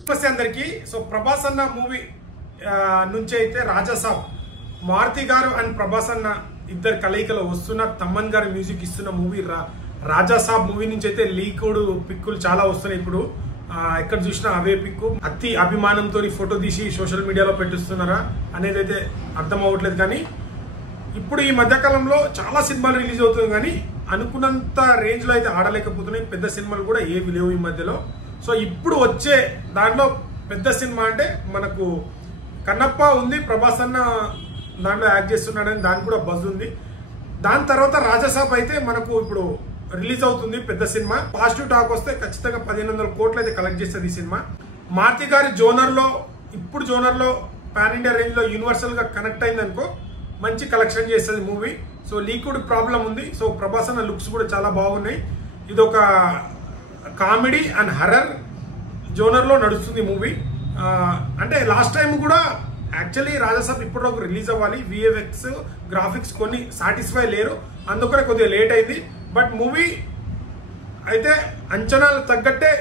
నమస్తే అందరికి. సో ప్రభాస్ అన్న మూవీ నుంచి అయితే రాజాసాబ్ మారుతి గారు అండ్ ప్రభాస్ అన్న ఇద్దరు కలయికలో వస్తున్న తమ్మన్ గారు మ్యూజిక్ ఇస్తున్న మూవీ రాజాసాబ్ మూవీ నుంచి అయితే లీకుడు పిక్కులు చాలా వస్తున్నాయి. ఇప్పుడు ఎక్కడ చూసినా అవే పిక్కు అతి అభిమానంతో ఫోటో తీసి సోషల్ మీడియాలో పెట్టిస్తున్నారా అనేది అయితే అర్థం అవ్వట్లేదు. కానీ ఇప్పుడు ఈ మధ్యకాలంలో చాలా సినిమాలు రిలీజ్ అవుతుంది, కానీ అనుకున్నంత రేంజ్ లో అయితే ఆడలేకపోతున్నాయి. పెద్ద సినిమాలు కూడా ఏవి లేవు ఈ మధ్యలో. సో ఇప్పుడు వచ్చే దాంట్లో పెద్ద సినిమా అంటే మనకు కన్నప్ప ఉంది, ప్రభాస్ అన్న దాంట్లో యాక్ట్ చేస్తున్నాడని దానికి కూడా బజ్ ఉంది. దాని తర్వాత రాజాసాబ్ అయితే మనకు ఇప్పుడు రిలీజ్ అవుతుంది, పెద్ద సినిమా. పాజిటివ్ టాక్ వస్తే ఖచ్చితంగా 1500 కోట్లు అయితే కలెక్ట్ చేస్తుంది ఈ సినిమా. మారుతి గారి ఇప్పుడు జోనర్ లో పాన్ ఇండియా రేంజ్ లో యూనివర్సల్ గా కనెక్ట్ అయింది అనుకో, మంచి కలెక్షన్ చేస్తుంది మూవీ. సో లీకుడ్ ప్రాబ్లం ఉంది. సో ప్రభాస్ అన్న లుక్స్ కూడా చాలా బాగున్నాయి. ఇది ఒక కామెడీ అండ్ హర్రర్ జోనర్ లో నడుస్తుంది మూవీ. అంటే లాస్ట్ టైం కూడా యాక్చువల్లీ రాజాసాబ్ ఇప్పటివరకు రిలీజ్ అవ్వాలి, విఎఫ్ఎక్స్ గ్రాఫిక్స్ కొన్ని సాటిస్ఫై లేరు, అందుకనే కొద్దిగా లేట్ అయింది. బట్ మూవీ అయితే అంచనాలు తగ్గట్టే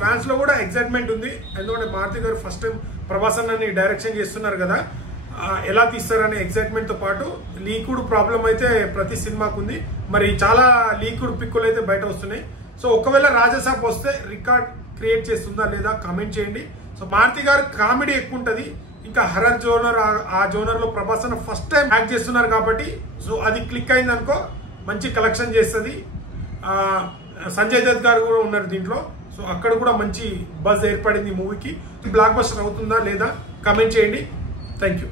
ఫ్యాన్స్ లో కూడా ఎక్సైట్మెంట్ ఉంది. ఎందుకంటే మారుతి గారు ఫస్ట్ టైం ప్రభాస్ అన్నని డైరెక్షన్ చేస్తున్నారు కదా, ఎలా తీస్తారనే ఎక్సైట్మెంట్ తో పాటు లీకుడ్ ప్రాబ్లం అయితే ప్రతి సినిమాకు ఉంది. మరి చాలా లీకుడ్ పిక్కులు అయితే బయట వస్తున్నాయి. సో ఒకవేళ రాజాసాబ్ వస్తే రికార్డ్ క్రియేట్ చేస్తుందా లేదా కామెంట్ చేయండి. సో మారుతి గారు కామెడీ ఎక్కువ ఉంటుంది, ఇంకా హర్రర్ జోనర్, ఆ జోనర్ లో ప్రభాస్ అన్న ఫస్ట్ టైం యాక్ట్ చేస్తున్నారు కాబట్టి సో అది క్లిక్ అయింది అనుకో, మంచి కలెక్షన్ చేస్తుంది. సంజయ్ దత్ గారు కూడా ఉన్నారు దీంట్లో. సో అక్కడ కూడా మంచి బజ్ ఏర్పడింది మూవీకి. బ్లాక్ బస్టర్ అవుతుందా లేదా కామెంట్ చేయండి. Thank you.